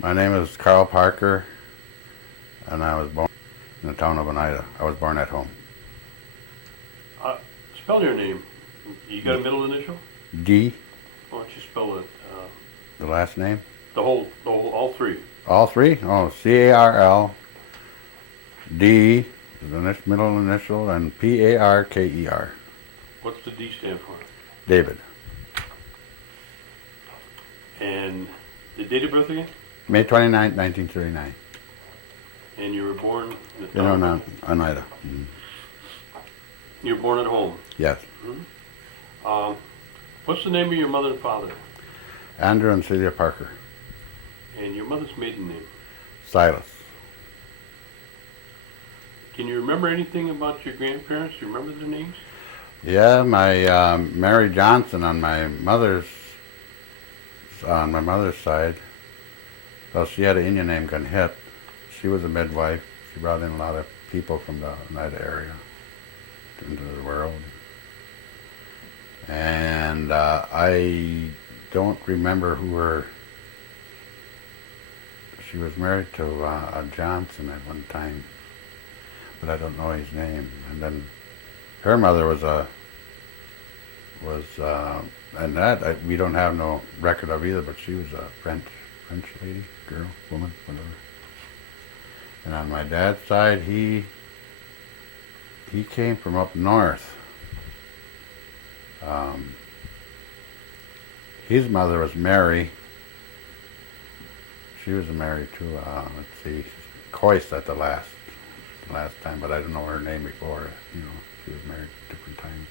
My name is Carl Parker, and I was born in the town of Oneida. I was born at home. Uh, Spell your name. You got a middle initial? D, Why don't you spell it? the last name. All three. All three? Oh, Carl, D, the middle initial, and Parker. What's the D stand for? David. And the date of birth again? May 29th, 1939. And you were born in the You know, town. Oneida. Mm. You were born at home. Yes. What's the name of your mother and father? Andrew and Celia Parker. And your mother's maiden name? Silas. Can you remember anything about your grandparents? Do you remember their names? Yeah, my Mary Johnson on my mother's side. Well, she had an Indian name called Hip. She was a midwife. She brought in a lot of people from the Oneida area into the world. And I don't remember who her. She was married to a Johnson at one time, but I don't know his name. And then her mother was and that we don't have no record of either. But she was a French lady, girl, woman, whatever. And on my dad's side, he came from up north. His mother was Mary. She was married to, let's see, Coyce at the last time, but I don't know her name before. You know, she was married different times.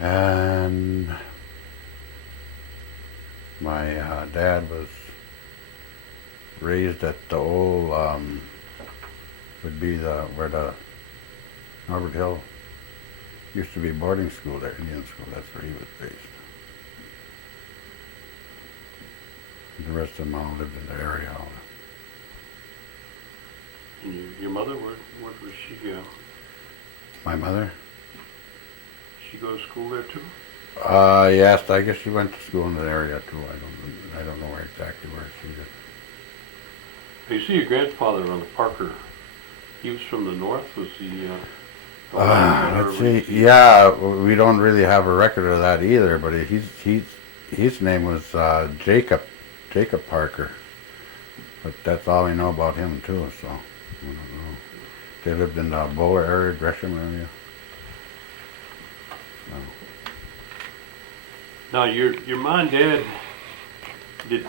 And my dad was raised at the old, would be where the Norbert Hill used to be boarding school there, Indian school. That's where he was raised. The rest of them all lived in the area. And your mother, where was she? My mother? She go to school there too? Yes, I guess she went to school in the area too. I don't know exactly where she did. You see your grandfather on the Parker. He was from the north. Was he? Let's see. Yeah, we don't really have a record of that either. But his name was Jacob Parker. But that's all we know about him too. So we don't know. They lived in the Boa area, Gresham area. So. Now your mom and dad did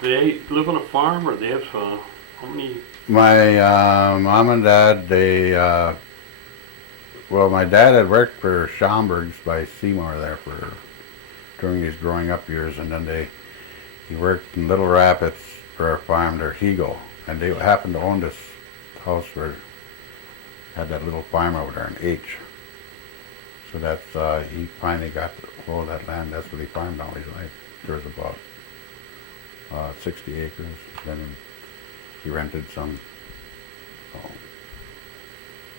they live on a farm, or they have how many? My mom and dad, my dad had worked for Schomburg's by Seymour there during his growing up years, and then he worked in Little Rapids for a farm there, Hego, and they happened to own this house where had that little farm over there in H. So that's he finally got hold of that land. That's what he farmed all his life. There was about 60 acres. Then he rented some,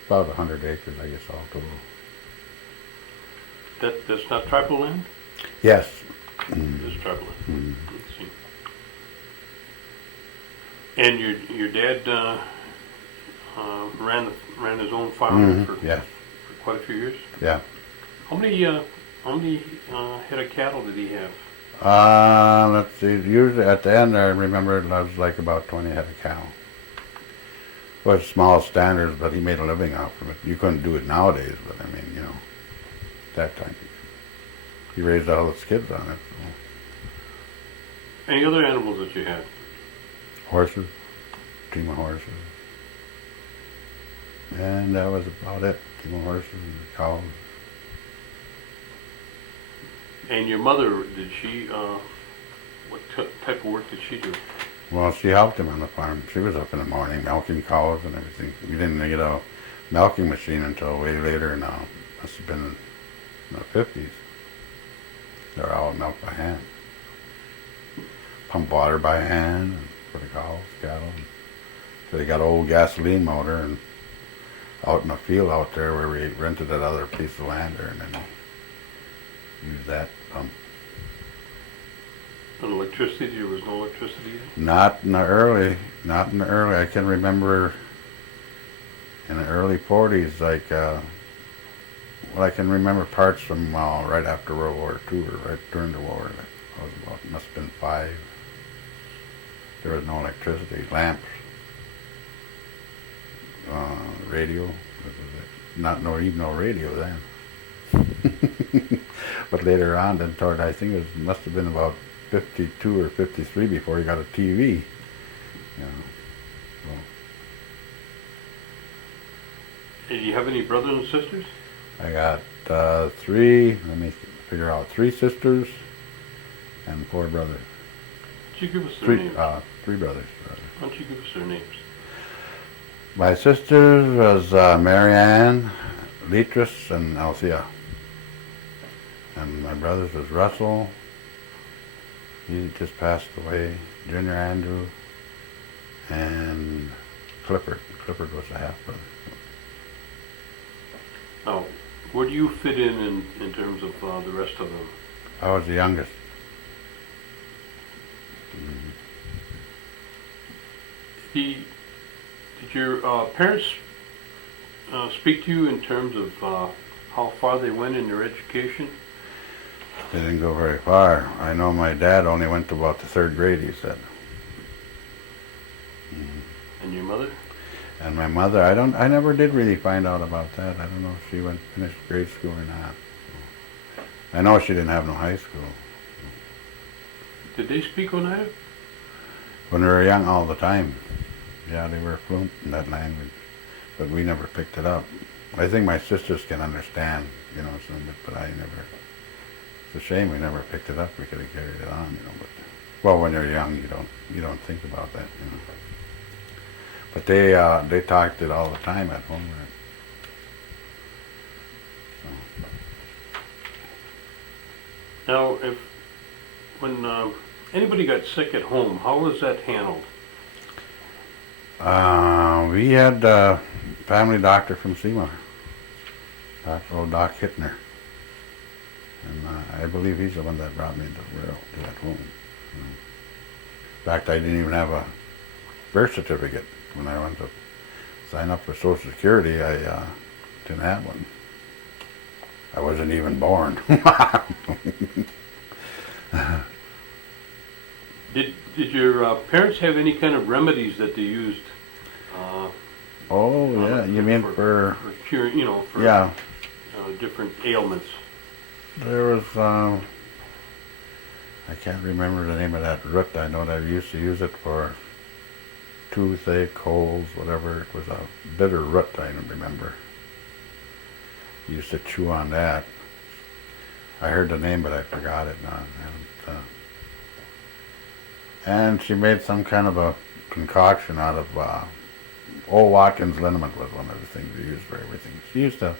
about 100 acres, I guess, all total. That's not tribal land? Yes. It's tribal land. Mm. Let's see. And your dad ran his own farm for quite a few years? Yeah. How many head of cattle did he have? Let's see. Usually at the end, I remember it was like about 20 head of cow. It was small standards, but he made a living off of it. You couldn't do it nowadays, but I mean, you know, that time he raised all his kids on it. So. Any other animals that you had? Horses, team of horses, and that was about it. Team of horses and cows. And your mother, did she? What type of work did she do? Well, she helped him on the farm. She was up in the morning milking cows and everything. We didn't get a milking machine until way later now. Must have been in the 50s. They were all milked by hand. Pump water by hand for the cows, cattle. So they got an old gasoline motor and out in the field out there where we rented that other piece of land there, and then use that pump. And electricity, there was no electricity then? Not in the early. I can remember in the early 40s, like, well, I can remember parts from right after World War II or right during the war. I was about, must have been 5. There was no electricity, lamps, radio. Not no even no radio then. But later on, then toward I think it must have been about 52 or 53 before he got a TV. You know. So. Do you have any brothers and sisters? I got 3. Let me figure out 3 sisters and 4 brothers. Why don't you give us their names? 3 brothers. Why don't you give us their names? My sisters was Marianne, Leatrice, and Althea. And my brothers was Russell. He just passed away. Junior Andrew, and Clifford. Clifford was a half brother. Now, where do you fit in terms of the rest of them? I was the youngest. Did your parents speak to you in terms of how far they went in their education? They didn't go very far. I know my dad only went to about the 3rd grade, he said. And your mother? And my mother, I never did really find out about that. I don't know if she finished grade school or not. I know she didn't have no high school. Did they speak Oneida? When we were young, all the time. Yeah, they were fluent in that language, but we never picked it up. I think my sisters can understand, you know, some of it, but I never. It's a shame we never picked it up. We could have carried it on, you know. But well, when you're young, you don't think about that, you know. But they talked it all the time at home. So. Now, when anybody got sick at home, how was that handled? We had a family doctor from Seymour, Doc Hittner. And I believe he's the one that brought me to that home. In fact, I didn't even have a birth certificate when I went to sign up for Social Security. I didn't have one. I wasn't even born. Did your parents have any kind of remedies that they used? Oh yeah, you mean for cure, you know, for yeah. Different ailments? There was I can't remember the name of that root. I know that I used to use it for toothache, colds, whatever. It was a bitter root. I don't remember. Used to chew on that. I heard the name, but I forgot it now. And she made some kind of a concoction out of old Watkins liniment was one of the things we used for everything. She used to,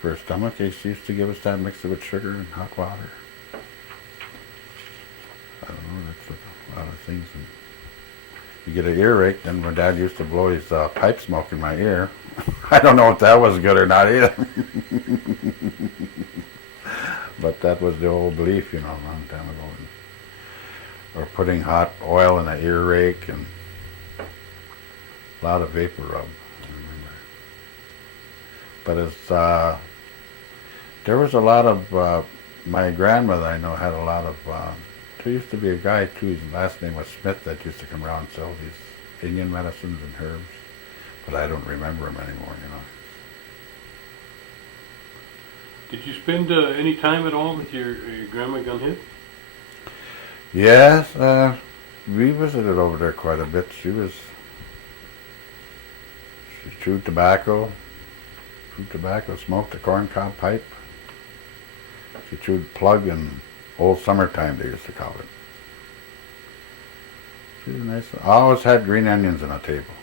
for a stomach ache, she used to give us that, mix it with sugar and hot water. I don't know, that's a lot of things. And you get an earache, then my dad used to blow his pipe smoke in my ear. I don't know if that was good or not either. But that was the old belief, you know, a long time ago. Or putting hot oil in an earache and a lot of vapor rub, I remember. But it's, there was a lot of, my grandmother I know had a lot of, there used to be a guy too, his last name was Smith, that used to come around and sell these Indian medicines and herbs. But I don't remember him anymore, you know. Did you spend any time at all with your grandma Gunhead? Yes, we visited over there quite a bit. She chewed tobacco, smoked a corncob pipe. She chewed plug in old summertime, they used to call it. She was nice. I always had green onions on a table.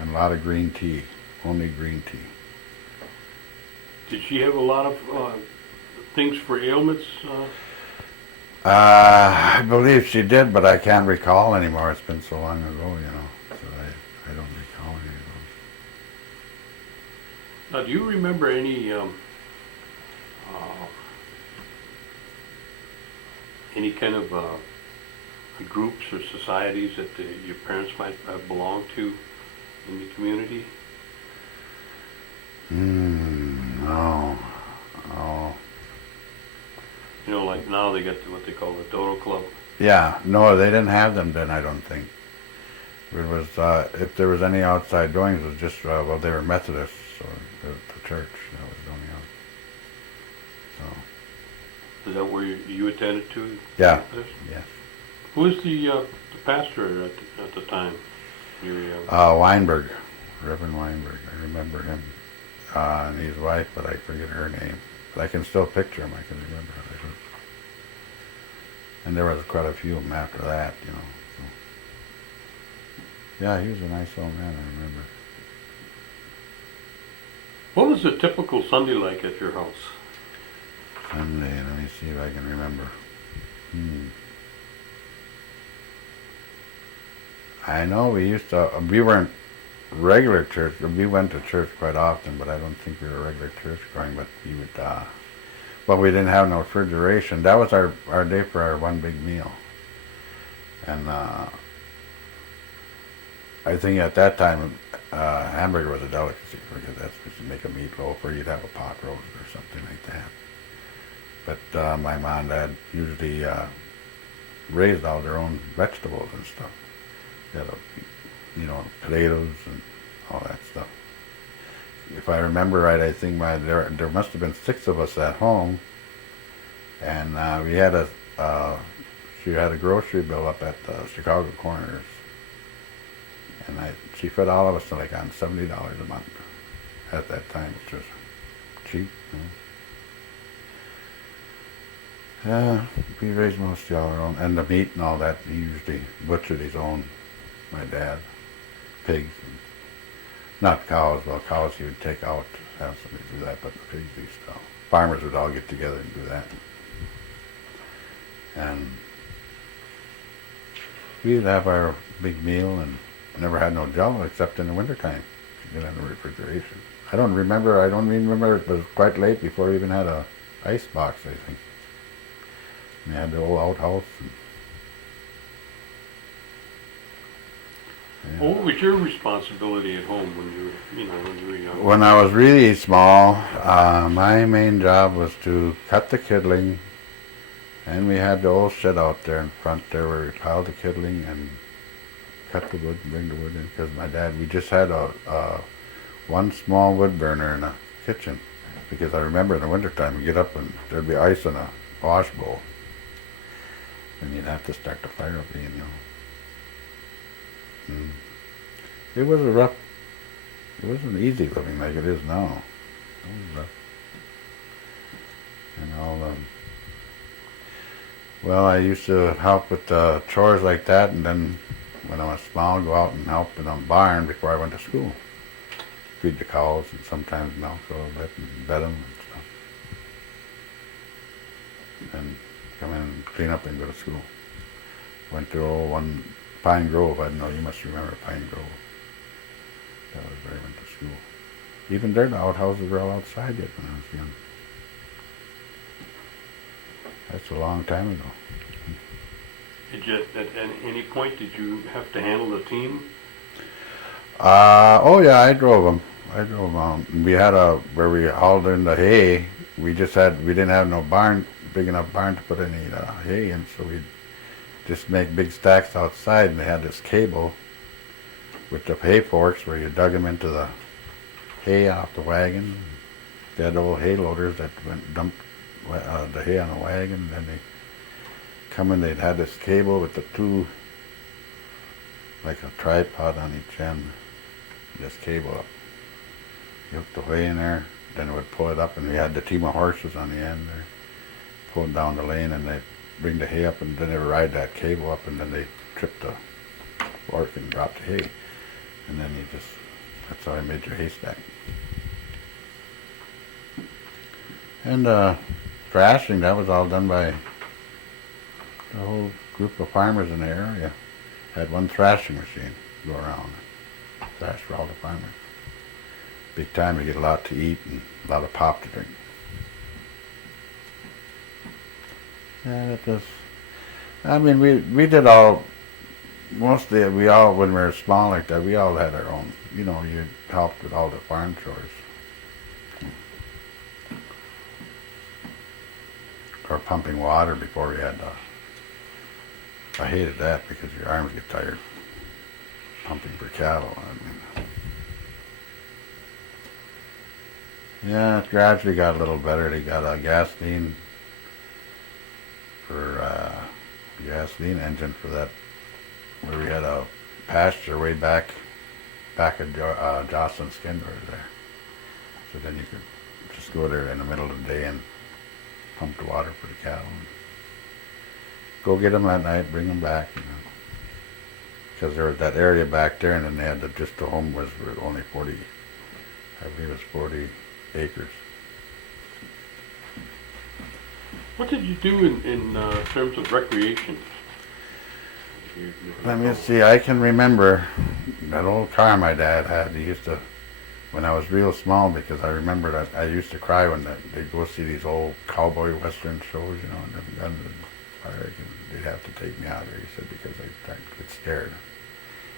And a lot of green tea, only green tea. Did she have a lot of things for ailments? I believe she did, but I can't recall anymore. It's been so long ago, you know, so I don't recall any of those. Now, do you remember any any kind of groups or societies that your parents might have belonged to in the community? No. Oh. You know, like now they got what they call the Dodo Club. Yeah, no, they didn't have them then, I don't think. It was, if there was any outside doings, it was just, well, they were Methodists, so the church, that was the only out. So, Is that where you attended to? yeah, This? yes. Who was the pastor at the time? You were young? Weinberg, Reverend Weinberg, I remember him, and his wife, but I forget her name. But I can still picture him, I can remember how they looked. And there was quite a few of them after that, you know. So. Yeah, he was a nice old man, I remember. What was a typical Sunday like at your house? Sunday, let me see if I can remember. I know we weren't regular church, we went to church quite often, but I don't think we were regular church going, but we would, well, we didn't have no refrigeration. That was our day for our one big meal. And I think at that time, hamburger was a delicacy, because that's what you make a meatloaf, or you'd have a pot roast or something like that. But my mom and dad usually raised all their own vegetables and stuff. They had, you know, potatoes and all that stuff. If I remember right, I think there must have been 6 of us at home, and we had she had a grocery bill up at the Chicago Corners, and she fed all of us like on $70 a month at that time, which was cheap. You know? We raised mostly all our own, and the meat and all that, he usually butchered his own, my dad, pigs. Not cows, well, cows he would take out, have somebody do that, but the pigs he used to. Farmers would all get together and do that. And we'd have our big meal and never had no jello except in the wintertime. You didn't have no refrigeration. I don't even remember, it was quite late before we even had a ice box, I think. We had the old outhouse. Yeah. Well, what was your responsibility at home when you were young? When I was really small, my main job was to cut the kidling, and we had the old shed out there in front there where we piled the kidling and cut the wood and bring the wood in, because my dad, we just had one small wood burner in the kitchen, because I remember in the wintertime you get up and there'd be ice in a wash bowl, and you'd have to start the fire up again, you know. It was it wasn't easy living like it is now. It was rough. And all, well, I used to help with chores like that, and then when I was small, go out and help in a barn before I went to school. Feed the cows and sometimes milk a little bit and bed them and stuff. And come in and clean up and go to school. Went to one Pine Grove. I don't know, you must remember Pine Grove. That was where I went to school. Even there, the outhouses were all outside yet when I was young. That's a long time ago. Did you, at any point, did you have to handle the team? Oh yeah, I drove them. We had where we hauled in the hay. We didn't have no big enough barn to put any hay in, so we'd just make big stacks outside, and they had this cable with the hay forks where you dug them into the hay off the wagon. They had old hay loaders that dumped the hay on a wagon, and then they come in, they'd had this cable with the two, like a tripod on each end, this cable up. You hooked the hay in there, then it would pull it up, and we had the team of horses on the end there, pulling down the lane, and they'd bring the hay up, and then they would ride that cable up, and then they tripped the fork and dropped the hay. And then that's how I made your haystack. And thrashing, that was all done by the whole group of farmers in the area. Had one thrashing machine go around, thrash for all the farmers. Big time to get a lot to eat and a lot of pop to drink. Yeah, I mean, we did all, mostly, we all, when we were small like that, we all had our own, you know, you helped with all the farm chores. Or pumping water before we had I hated that because your arms get tired pumping for cattle. I mean, yeah, it gradually got a little better. They got a gasoline engine for that, where we had a pasture way back at Jocelyn Skindler there. So then you could just go there in the middle of the day and pump the water for the cattle. And go get them at night, bring them back, you know. Because there was that area back there, and then they had just the home was only 40, I believe it was 40 acres. What did you do in terms of recreation? Let me see, I can remember that old car my dad had. He used to, when I was real small, because I remember that I used to cry when they'd go see these old cowboy western shows, you know, and them guns and fire, and they'd have to take me out there, he said, because I'd start to get scared.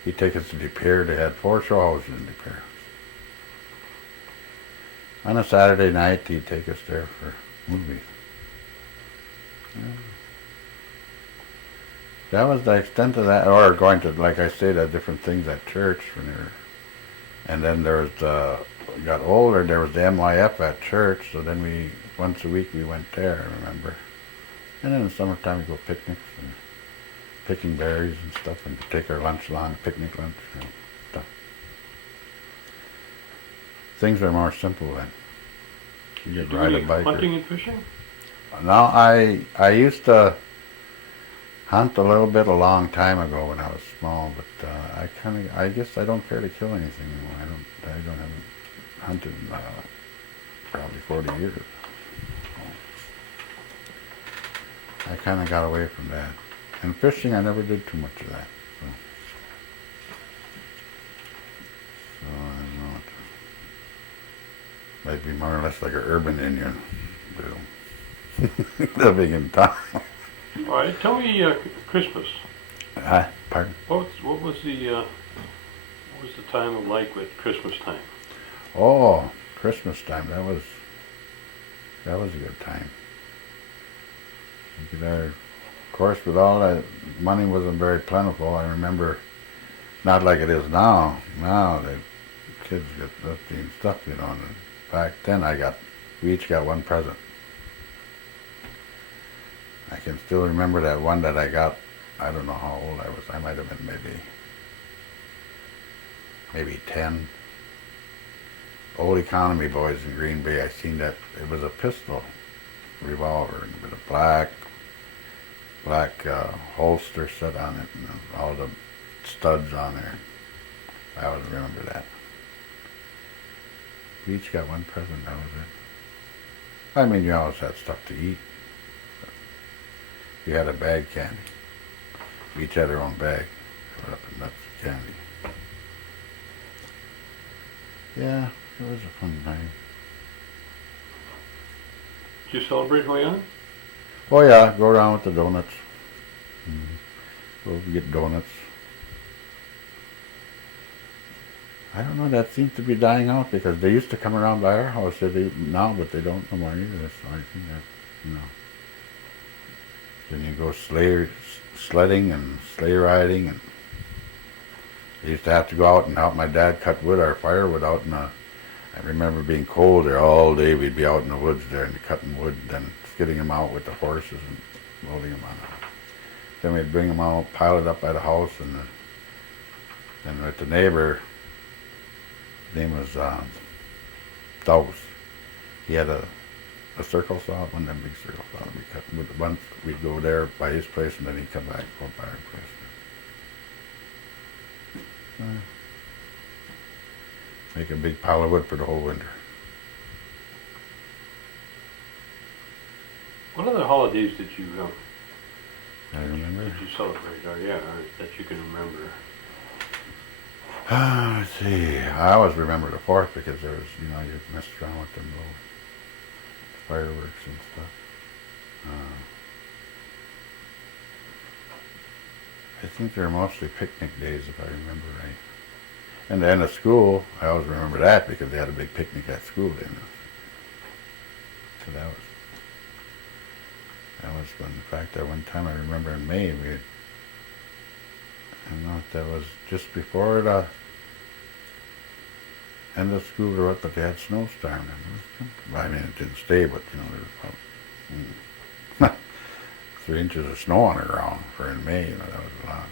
He'd take us to De Pere. They had 4 show houses in De Pere. On a Saturday night, he'd take us there for movies. Yeah. That was the extent of that, or going to, like I said, different things at church when they were. And then there was, got older, there was the MYF at church, so then once a week we went there, I remember. And then in the summertime we go picnics and picking berries and stuff, and take our lunch along, picnic lunch and stuff. Things were more simple then. You could ride a bike. Hunting and fishing? No, I used to hunt a little bit a long time ago when I was small, but I guess I don't care to kill anything anymore. I haven't hunted in probably 40 years. I kind of got away from that. And fishing, I never did too much of that. So I don't know. Might be more or less like an urban Indian, living in town. All right, tell me Christmas. Pardon? What was the time of like with Christmas time? Oh, Christmas time. That was a good time. Of course, with all that, money wasn't very plentiful. I remember, not like it is now. Now the kids get lifting stuff, you know. And back then, we each got one present. I can still remember that one that I got. I don't know how old I was. I might have been maybe 10. Old Economy boys in Green Bay. I seen that it was a pistol revolver with a black holster set on it and all the studs on there. I always remember that. We each got one present, that was it. I mean, you always had stuff to eat. We had a bag candy. We each had our own bag. Put up in nuts and candy. Yeah, it was a fun time. Did you celebrate way on? Oh yeah, go around with the donuts. Go get donuts. I don't know, that seems to be dying out because they used to come around by our house now, but they don't no more either. So I think that, you know. Then you go sledding and sleigh riding, and they used to have to go out and help my dad cut wood, our firewood out in I remember being cold there all day. We'd be out in the woods there and cutting wood, then skidding them out with the horses and loading them on it. Then we'd bring them out, pile it up by the house, and then with the neighbor, his name was Dowse. He had a circle saw, one of them big circle saws. We cut wood once. We'd go there by his place, and then he'd come back and go by our place. Make a big pile of wood for the whole winter. What other holidays did you celebrate? Or that you can remember? Let's see. I always remember the 4th because there was, you messed around with them little fireworks and stuff. think they were mostly picnic days, if I remember right. And the end of school, I always remember that because they had a big picnic at school then. So that was fun. In fact, that one time I remember in May, I don't know if that was just before the end of school or what, but they had snowstorm. I mean, it didn't stay, but there was about 3 inches of snow on the ground for in May. That was a lot.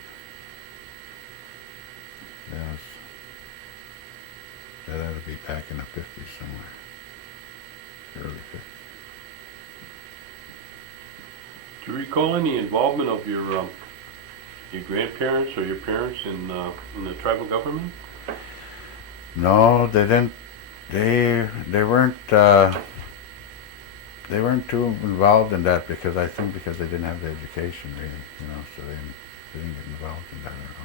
That had to be back in the 50s somewhere, early 50s. Do you recall any involvement of your grandparents or your parents in the tribal government? No, they didn't. They weren't. They weren't too involved in that because I think because they didn't have the education really, so they didn't get involved in that at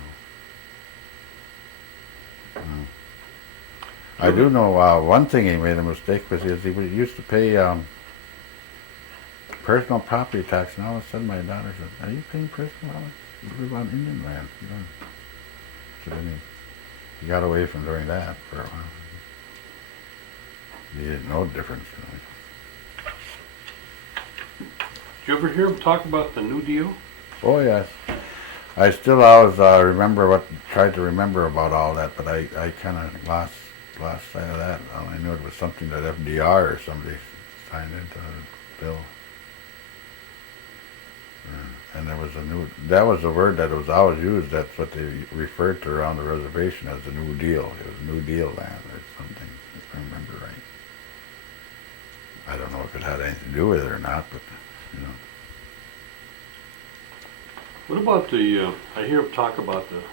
all. No. I do know one thing he made a mistake was he used to pay personal property tax, and all of a sudden my daughter said, "Are you paying personal property? You live on Indian land." So then he got away from doing that for a while. He didn't know the difference. Did you ever hear him talk about the New Deal? Oh yes. I still always tried to remember about all that, but I kind of lost sight of that. I knew it was something that FDR or somebody signed into the bill. And that was the word that was always used. That's what they referred to around the reservation as the New Deal. It was New Deal land or something, if I remember right. I don't know if it had anything to do with it or not, but, What about I hear him talk about this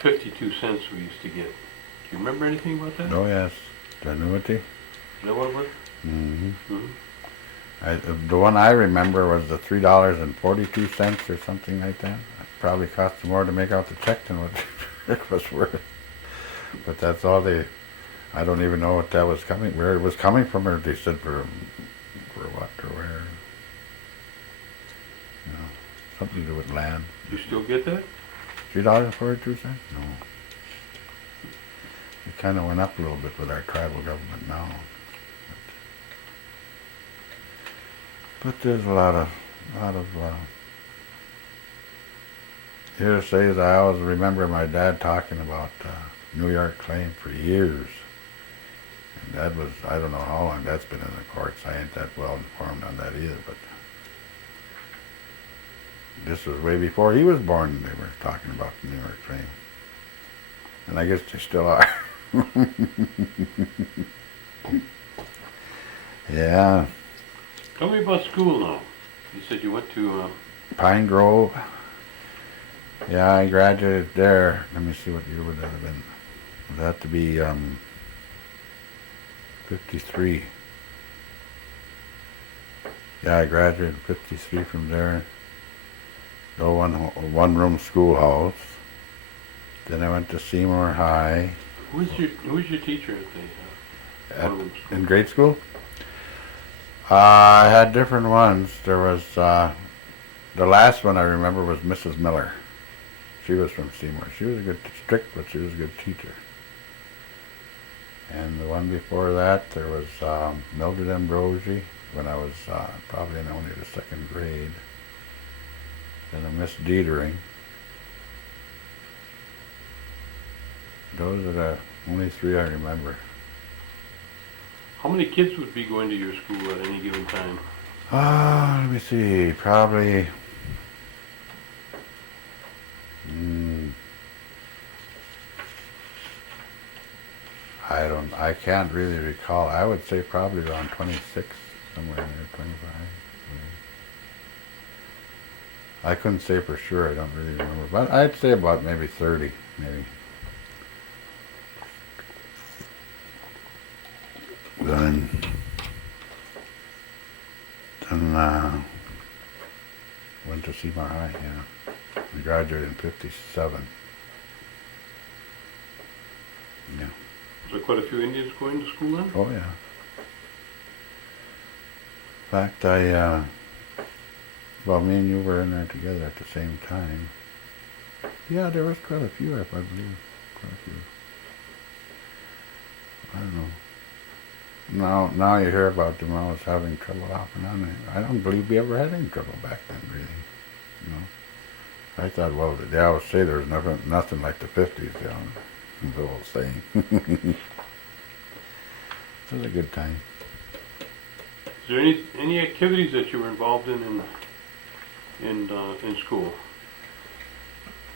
52 cents we used to get. Do you remember anything about that? Oh yes, the annuity. Is that what it was? Mm-hmm. Mm-hmm. The one I remember was the $3.42 or something like that. It probably cost more to make out the check than what it was worth. But that's all I don't even know what that was where it was coming from, or they said for what or where. Something to do with land. You still get that? $3.42? No. It kind of went up a little bit with our tribal government now. But there's a lot of hearsays. I always remember my dad talking about New York claim for years. And that was, I don't know how long that's been in the courts. I ain't that well informed on that either, but this was way before he was born. They were talking about the New York claim. And I guess they still are. Yeah. Tell me about school now. You said you went to Pine Grove. Yeah, I graduated there. Let me see, what year would that have been? Would that have to be 53. Yeah, I graduated in 53 from there. The one-room schoolhouse. Then I went to Seymour High. Who was your teacher at the one-room school? In grade school? I had different ones. There was, the last one I remember was Mrs. Miller. She was from Seymour. She was a good, strict, but she was a good teacher. And the one before that, there was Mildred Ambrosi, when I was probably in only the second grade. Then a Miss Dietering. Those are the only three I remember. How many kids would be going to your school at any given time? Let me see, probably, I can't really recall. I would say probably around 26, somewhere in there, 25. I couldn't say for sure, I don't really remember, but I'd say about maybe 30, maybe. Then went to Seymour High, yeah. We graduated in 57. Yeah. Was there quite a few Indians going to school then? Oh, yeah. In fact, well, me and you were in there together at the same time. Yeah, there was quite a few, I believe. Quite a few. I don't know. Now you hear about them always having trouble off and on. I don't believe we ever had any trouble back then, really. You know. I thought, well, they always say there's nothing like the 50s, you know. The old saying. It was a good time. Is there any activities that you were involved in school?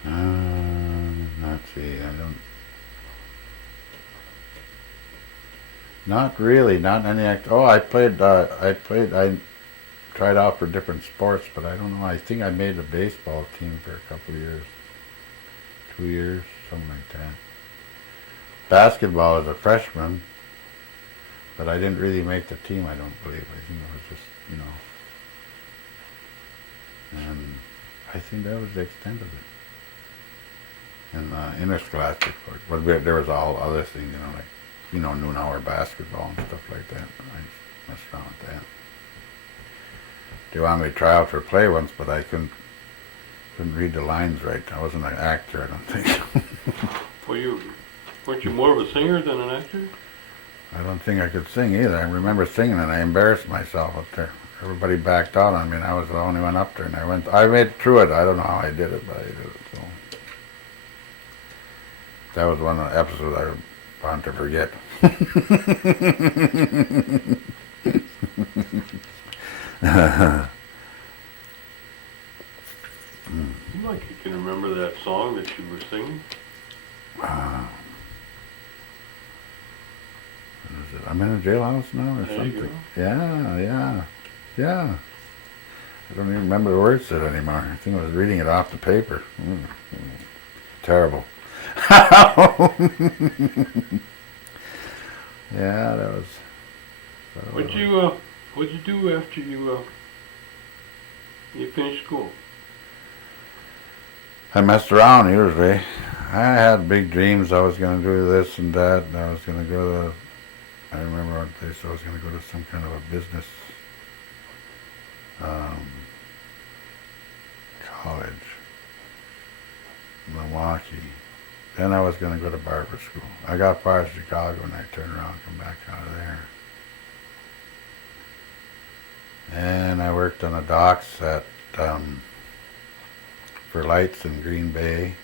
Let's see. I don't. Not really. Not any act. Oh, I played. I tried out for different sports, but I don't know. I think I made a baseball team for a couple of years. 2 years, something like that. Basketball as a freshman, but I didn't really make the team. I don't believe. I think it was just, you know. And I think that was the extent of it. And interscholastic sport. But there was all other things, you know, like, you know, noon hour basketball and stuff like that. I just messed around with that. They wanted me to try out for play once, but I couldn't read the lines right. I wasn't an actor, I don't think. Weren't you more of a singer than an actor? I don't think I could sing either. I remember singing and I embarrassed myself up there. Everybody backed out on me and I was the only one up there, and I made it through it. I don't know how I did it, but I did it. So that was one of the episodes I want to forget. Seems like you can remember that song that you were singing. I'm in a jailhouse now or There something. you go. Yeah. I don't even remember the words to it anymore. I think I was reading it off the paper. Terrible. Yeah, that was. What'd you do after you finished school? I messed around usually. I had big dreams. I was going to do this and that. And I was going to go to. I remember one place I was going to go to some kind of a business college, Milwaukee. Then I was going to go to barber school. I got far as Chicago and I turned around and come back out of there. And I worked on the docks at for lights in Green Bay.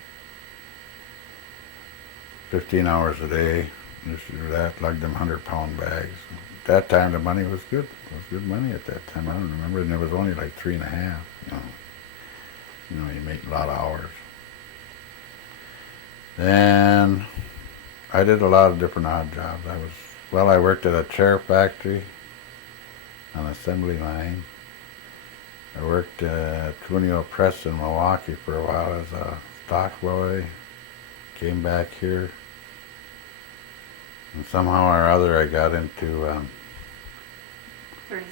15 hours a day. Used to do that, lug them 100-pound bags. At that time, the money was good. It was good money at that time. I don't remember, and it was only like 3.5. You know, you make a lot of hours. Then I did a lot of different odd jobs. I worked at a chair factory on assembly line. I worked at Cuneo Press in Milwaukee for a while as a stock boy. Came back here. And somehow or other I got into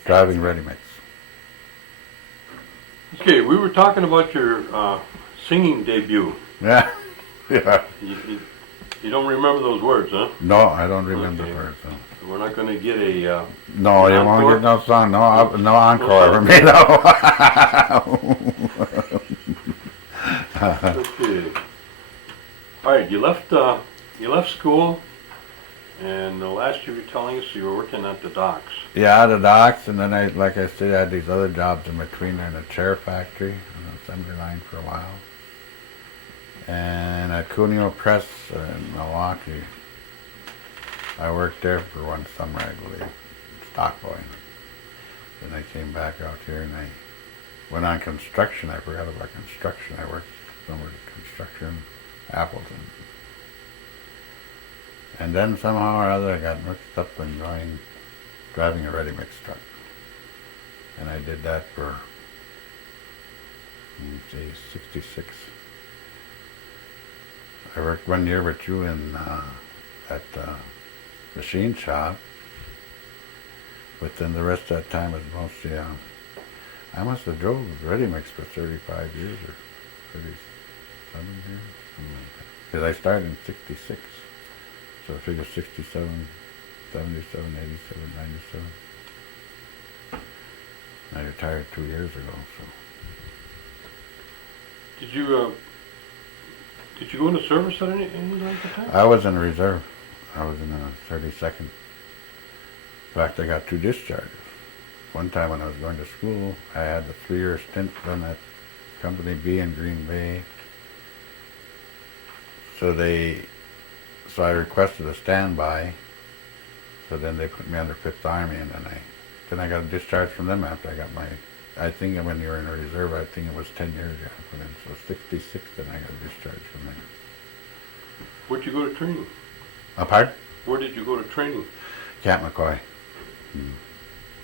driving ready-mix. Okay, we were talking about your singing debut. Yeah. Yeah. You don't remember those words, huh? No, I don't remember Okay. words. No. We're not going to get a... No, you won't get no song. No encore ever made. No. Okay. All right, you left school, and the last you were telling us you were working at the docks. Yeah, the docks, and then like I said, I had these other jobs in between there in a chair factory, on the assembly line for a while. And at Cuneo Press in Milwaukee, I worked there for one summer, I believe, stock boy. Then I came back out here and I went on construction. I forgot about construction. I worked somewhere construction, Appleton. And then somehow or other I got mixed up in driving a ready-mix truck. And I did that for, say, 66. I worked 1 year with you at the machine shop. But then the rest of that time was mostly, I must have drove ready-mix for 35 years or 37 years, something like that. Because I started in 66. So I figure 67, 77, 87, 97. I retired 2 years ago, so. Did you Did you go into service at any length of time? I was in reserve. I was in the 32nd. In fact, I got 2 discharges. One time when I was going to school, I had the 3-year stint done at Company B in Green Bay. So I requested a standby. So then they put me under 5th Army, and then I got a discharge from them after I got my, I think when you were in a reserve, I think it was 10 years you had to put in. So 66, then I got a discharge from them. Where'd you go to training? Apart? Where did you go to training? Camp McCoy.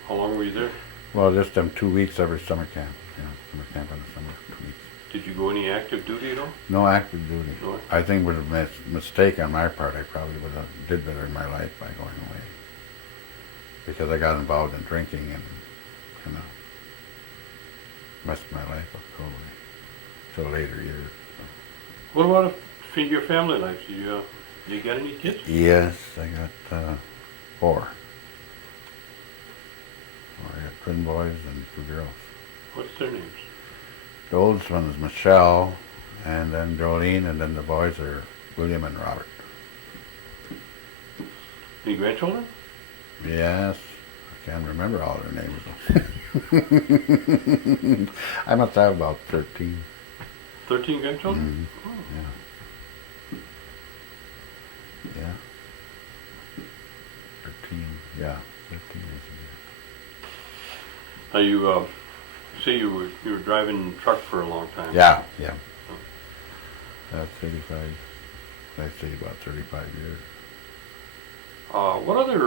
How long were you there? Well, just them 2 weeks every summer camp. Yeah, summer camp in the summer, 2 weeks. Did you go any active duty at all? No active duty. No. I think it was a mistake on my part. I probably would have did better in my life by going away. Because I got involved in drinking and, messed my life up totally. Till later years. So. What about your family life? Do you got any kids? Yes, I got 4. Well, I got twin boys and 2 girls. What's their names? The oldest one is Michelle, and then Jolene, and then the boys are William and Robert. Any grandchildren? Yes, I can't remember all their names. I must have about 13. 13 grandchildren? Mm-hmm. Oh. Yeah. 13, yeah, 13 is Now you say you were driving truck for a long time. yeah, yeah. That's 35, I'd say about 35 years. What other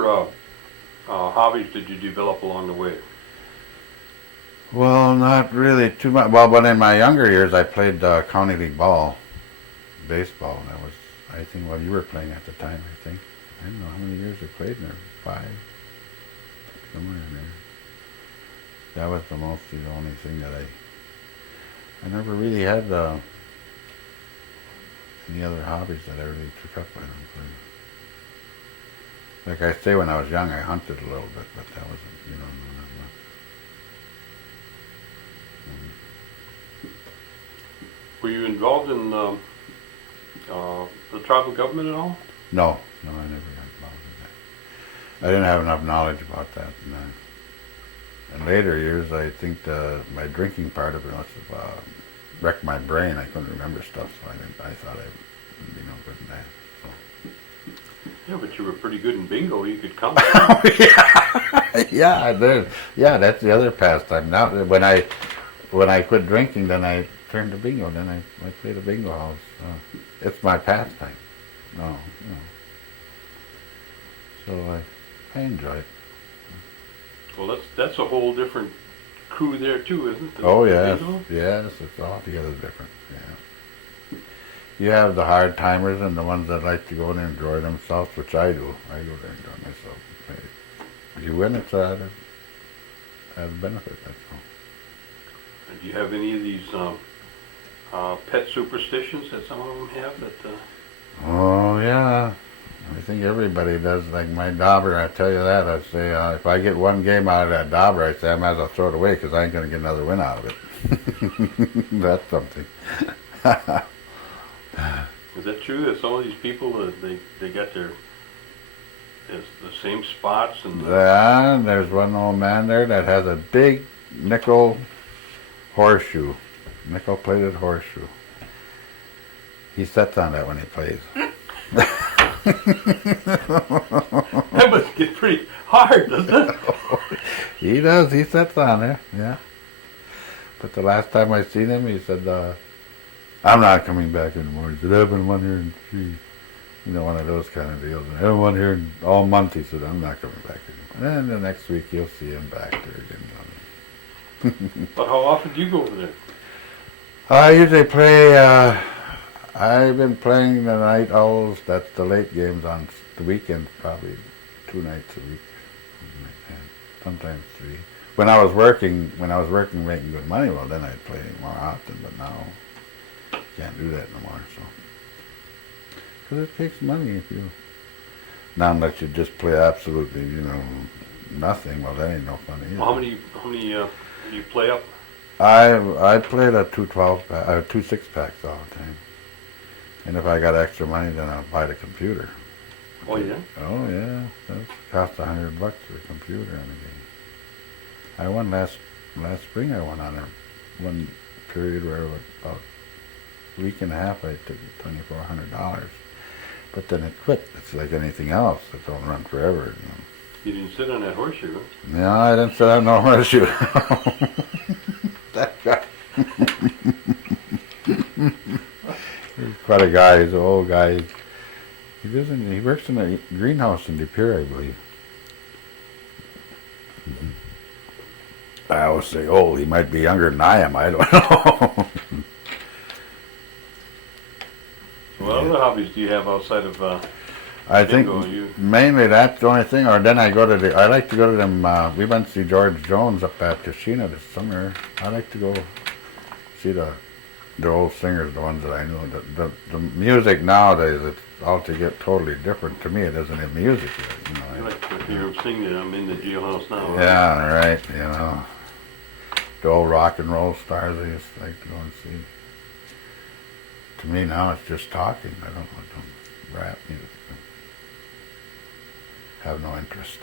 hobbies did you develop along the way? Well, not really too much. Well, but in my younger years, I played county league ball, baseball. That was, I think, well, you were playing at the time, I think. I don't know how many years you played in there. 5, somewhere in there. That was the only thing that I never really had any other hobbies that I really took up. I don't think. Like I say, when I was young, I hunted a little bit, but that wasn't, not much. Were you involved in the tribal government at all? No, I never got involved in that. I didn't have enough knowledge about that. And, in later years, I think my drinking part of it must have wrecked my brain. I couldn't remember stuff, so I thought I wouldn't be no good in that. So. Yeah, but you were pretty good in bingo. You could count. Yeah, I did. Yeah, that's the other pastime. Now, when I quit drinking, then I turned to bingo. Then I played a bingo house. It's my pastime. No. So I enjoy it. Well, that's a whole different crew there too, isn't it? Oh yes, bingo? yes, it's altogether different. Yeah. You have the hard timers and the ones that like to go in and enjoy themselves, which I do. I go there and enjoy myself. If you win, it's a benefit. That's all. Do you have any of these pet superstitions that some of them have? That Oh yeah, I think everybody does. Like my dauber, I tell you that. I say if I get one game out of that dauber, I say I might as well throw it away because I ain't gonna get another win out of it. That's something. Is that true? That some of these people they got the same spots and Yeah, there's one old man there that has a big nickel horseshoe, nickel-plated horseshoe. He sits on that when he plays. that must get pretty hard, doesn't it? He does. He sits on there. Yeah. But the last time I seen him, he said, "I'm not coming back anymore." He said, "I haven't won here in 3." One of those kind of deals. I haven't won here in all month. He said, "I'm not coming back anymore." And the next week you'll see him back there again. But how often do you go over there? I usually play. I've been playing the night owls. That's the late games on the weekends, probably 2 nights a week, something like that. Sometimes 3. When I was working, making good money, well, then I'd play more often. But now, can't do that no more. So, because it takes money if you. Not unless you just play absolutely, nothing. Well, that ain't no fun either. Well, how many do you play up? I played a 2 6-packs all the time. And if I got extra money, then I'll buy the computer. Oh yeah? Oh yeah, that cost $100 for a computer and a game. I won last spring. I won on one period where about a week and a half I took $2,400. But then it quit. It's like anything else. It don't run forever. You know. You didn't sit on that horseshoe, huh? No, I didn't sit on no horseshoe. That guy. He's quite a guy. He's an old guy. He works in a greenhouse in De Pere, I believe. I always say old. He might be younger than I am. I don't know. What other hobbies do you have outside of I think bingo? You mainly that's the only thing. Or then I like to go to them. We went to see George Jones up at Kashina this summer. I like to go see the old singers, the ones that I knew. The music nowadays, it's altogether totally different. To me, it isn't in music yet. You know. like to hear them sing that I'm in the jailhouse now. Yeah, right. You know, the old rock and roll stars I used to like to go and see. To me now, it's just talking. I don't rap music. Have no interest.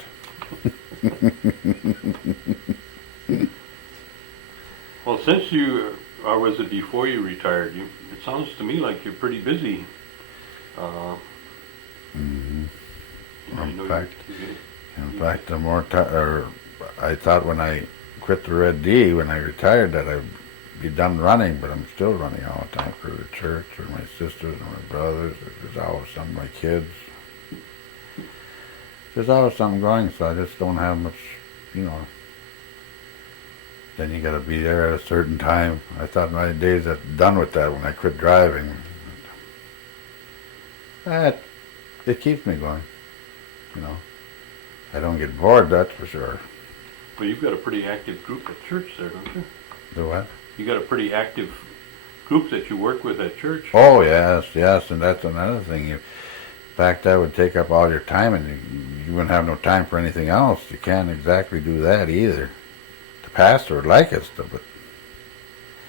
Well, since you, or was it before you retired? It sounds to me like you're pretty busy. Mm-hmm. I know In fact, the more I thought when I quit the Red D, when I retired, that I'd be done running, but I'm still running all the time for the church or my sisters or my brothers. There's always some of my kids. There's always something going, so I just don't have much, you know. Then you got to be there at a certain time. I thought my days are done with that when I quit driving. It keeps me going, you know. I don't get bored, that's for sure. Well, you've got a pretty active group at church there, don't you? The what? You got a pretty active group that you work with at church. Oh, yes, and that's another thing. In fact, that would take up all your time, and you wouldn't have no time for anything else. You can't exactly do that either. The pastor would like us to, but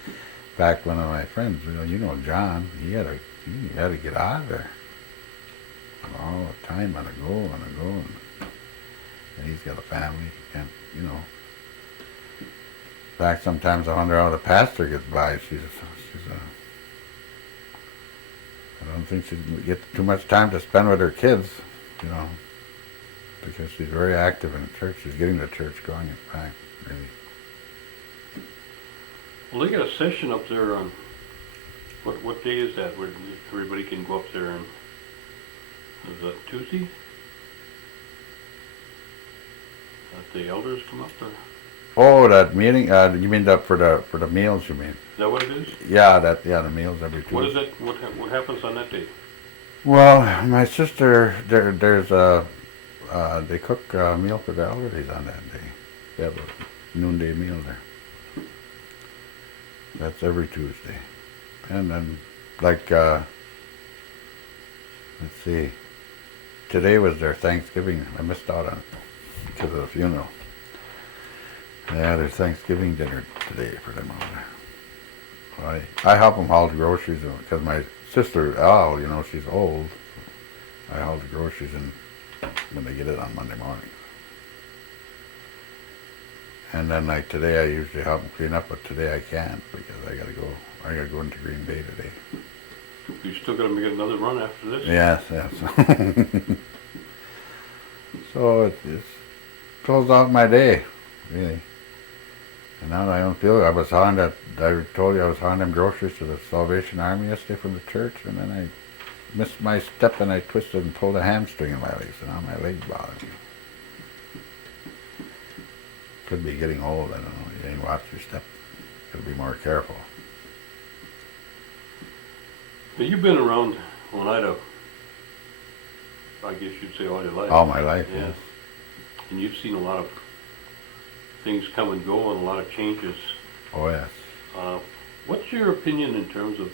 in fact, one of my friends, you know John, he had to get out of there. All the time on a go, and he's got a family. He can't, you know. In fact, sometimes I wonder how the pastor gets by. I don't think she gets too much time to spend with her kids, you know, because she's very active in the church. She's getting the church going, in fact, really. Well, they got a session up there on, what day is that, where everybody can go up there and, is that Tuesday? That the elders come up there? Oh, that meeting, you mean for the meals, you mean? Is that what it is? Yeah, the meals every Tuesday. What is it, what happens on that day? Well, my sister, there's they cook a meal for the elderlies on that day. They have a noonday meal there. That's every Tuesday. And then, like, let's see, today was their Thanksgiving. I missed out on it because of the funeral. Yeah, their Thanksgiving dinner today for them over there. So I help them haul the groceries because my sister, Al, you know, she's old. I haul the groceries in when they get it on Monday morning. And then like today I usually help them clean up, but today I can't because I gotta go into Green Bay today. You still gotta make another run after this? Yes. So it's closed off my day, really. And now I don't feel it. I told you I was hauling them groceries to the Salvation Army yesterday from the church, and then I missed my step and I twisted and pulled a hamstring in my leg, so now my leg's bothering me. Could be getting old, I don't know. You ain't watch your step. Gotta be more careful. Now, you've been around Oneida, I guess you'd say all your life. All my life, Yeah. yes. And you've seen a lot of things come and go and a lot of changes. Oh, yes. What's your opinion in terms of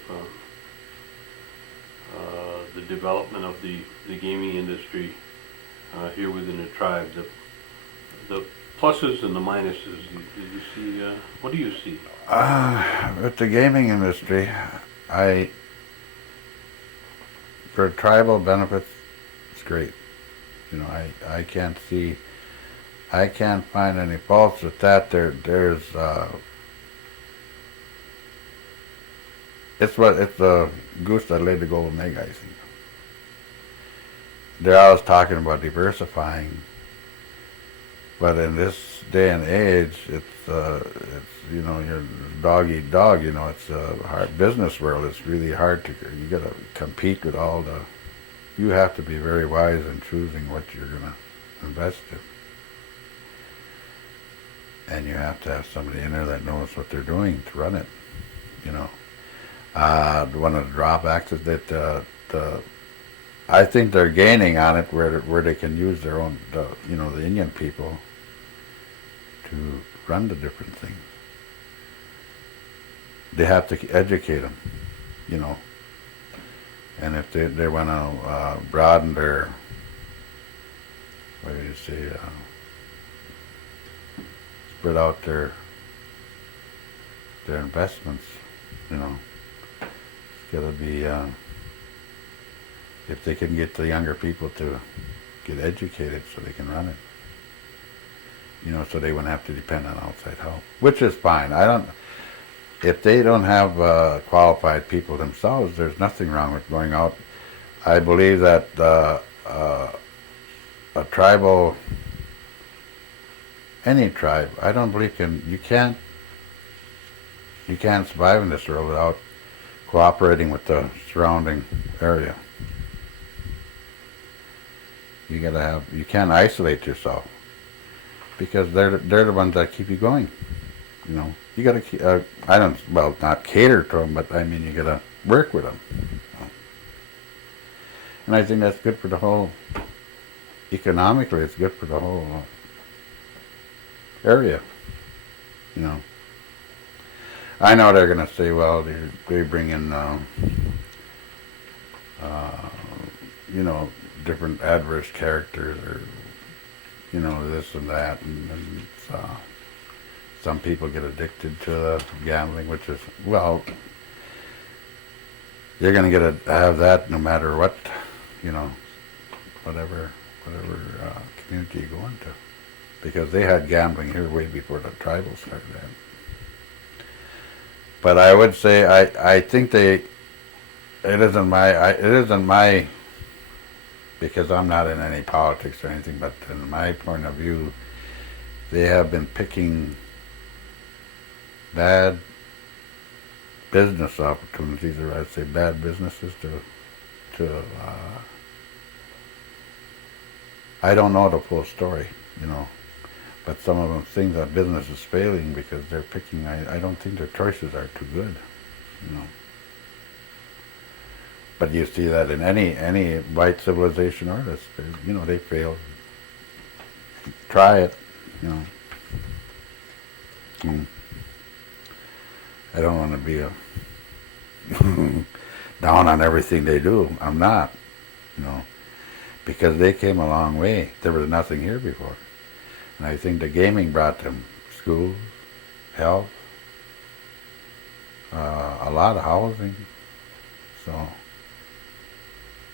the development of the gaming industry here within the tribe? The pluses and the minuses. Did you see? What do you see? With the gaming industry, for tribal benefits, it's great. You know, I can't see, I can't find any faults with that. There's it's the goose that laid the golden egg, I think. They're always talking about diversifying, but in this day and age, it's you know, you're dog eat dog. You know, it's a hard business world. It's really hard to, you got to compete with all the. You have to be very wise in choosing what you're going to invest in, and you have to have somebody in there that knows what they're doing to run it. You know, one of the drawbacks is that I think they're gaining on it where they can use their own, you know, the Indian people to run the different things. They have to educate them, you know. And if they want to broaden their, what do you say, spread out their investments, you know, it's got to be, if they can get the younger people to get educated so they can run it, you know, so they wouldn't have to depend on outside help, which is fine. If they don't have qualified people themselves, there's nothing wrong with going out. I believe that a tribal, any tribe, I don't believe you can't survive in this world without cooperating with the surrounding area. You can't isolate yourself, because they're the ones that keep you going, you know. You got to, not cater to them, but I mean, you got to work with them. And I think that's good for the whole, economically, it's good for the whole area, you know. I know they're going to say, well, they bring in, you know, different adverse characters, or, you know, this and that, and some people get addicted to gambling, which is, well, you're going to have that no matter what, you know, whatever community you go into, because they had gambling here way before the tribals started that. But I would say I think it isn't my, because I'm not in any politics or anything, but in my point of view, they have been picking bad business opportunities, or I'd say bad businesses to I don't know the full story, you know, but some of them think that business is failing because they're picking, I don't think their choices are too good, you know. But you see that in any white civilization artist, you know, they fail. Try it, you know. I don't want to be down on everything they do. I'm not, you know, because they came a long way. There was nothing here before. And I think the gaming brought them schools, health, a lot of housing, so,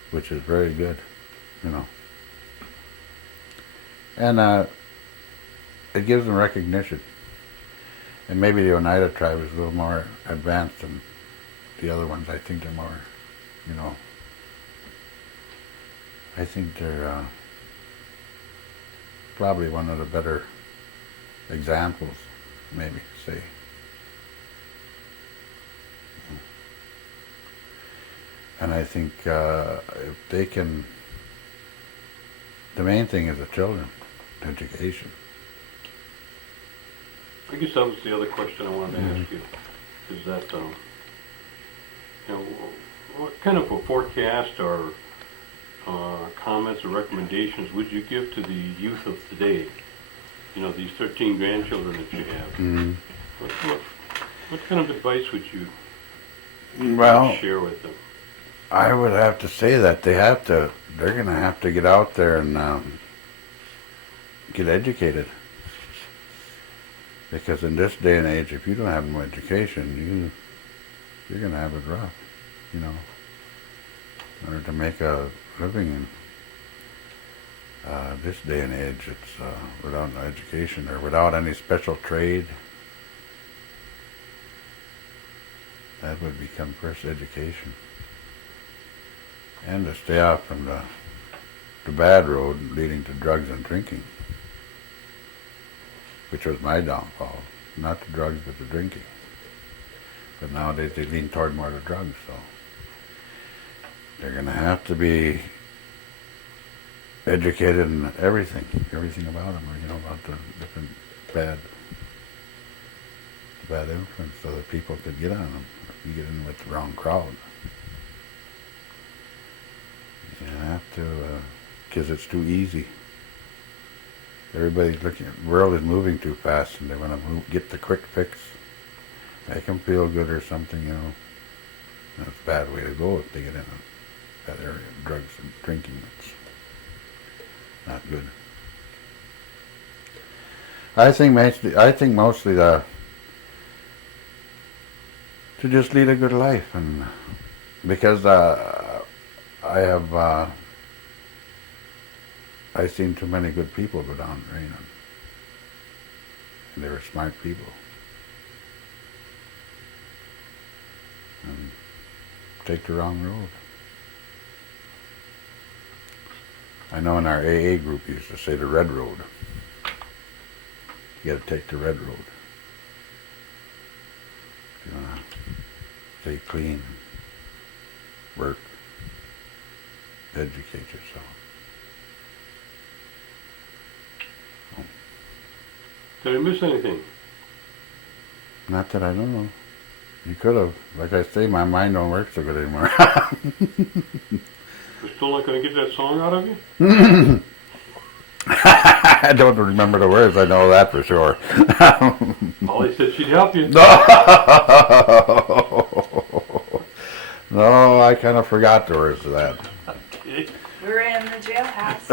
which is very good, you know. And it gives them recognition. And maybe the Oneida tribe is a little more advanced than the other ones. I think they're more, you know, I think they're probably one of the better examples, maybe, say. And I think if they can, the main thing is the children, education. I guess that was the other question I wanted to ask you, is that, you know, what kind of a forecast or comments or recommendations would you give to the youth of today? You know, these 13 grandchildren that you have. Mm-hmm. What kind of advice would you share with them? I would have to say that they're going to have to get out there and get educated. Because in this day and age, if you don't have no education, you're going to have it rough, you know. in order to make a living in this day and age. It's without an education or without any special trade. That would become first education. And to stay off from the bad road leading to drugs and drinking, which was my downfall. Not the drugs, but the drinking. But nowadays they lean toward more the drugs, so they're going to have to be educated in everything about them, or about the different bad influence, so that people could get on them. If you get in with the wrong crowd, you have to, because it's too easy. Everybody's looking. The world is moving too fast, and they want to get the quick fix, make them feel good or something. That's a bad way to go if they get in that area of drugs and drinking. It's not good. I think mostly to just lead a good life, and because I've seen too many good people go down the drain, and they were smart people, and take the wrong road. I know in our AA group we used to say the red road. You got to take the red road if you want to stay clean, work, educate yourself. Did I miss anything? Not that I don't know. You could have. Like I say, my mind don't work so good anymore. We're still not going to get that song out of you? I don't remember the words. I know that for sure. Molly said she'd help you. No, I kind of forgot the words to that. Okay. We're in the jailhouse.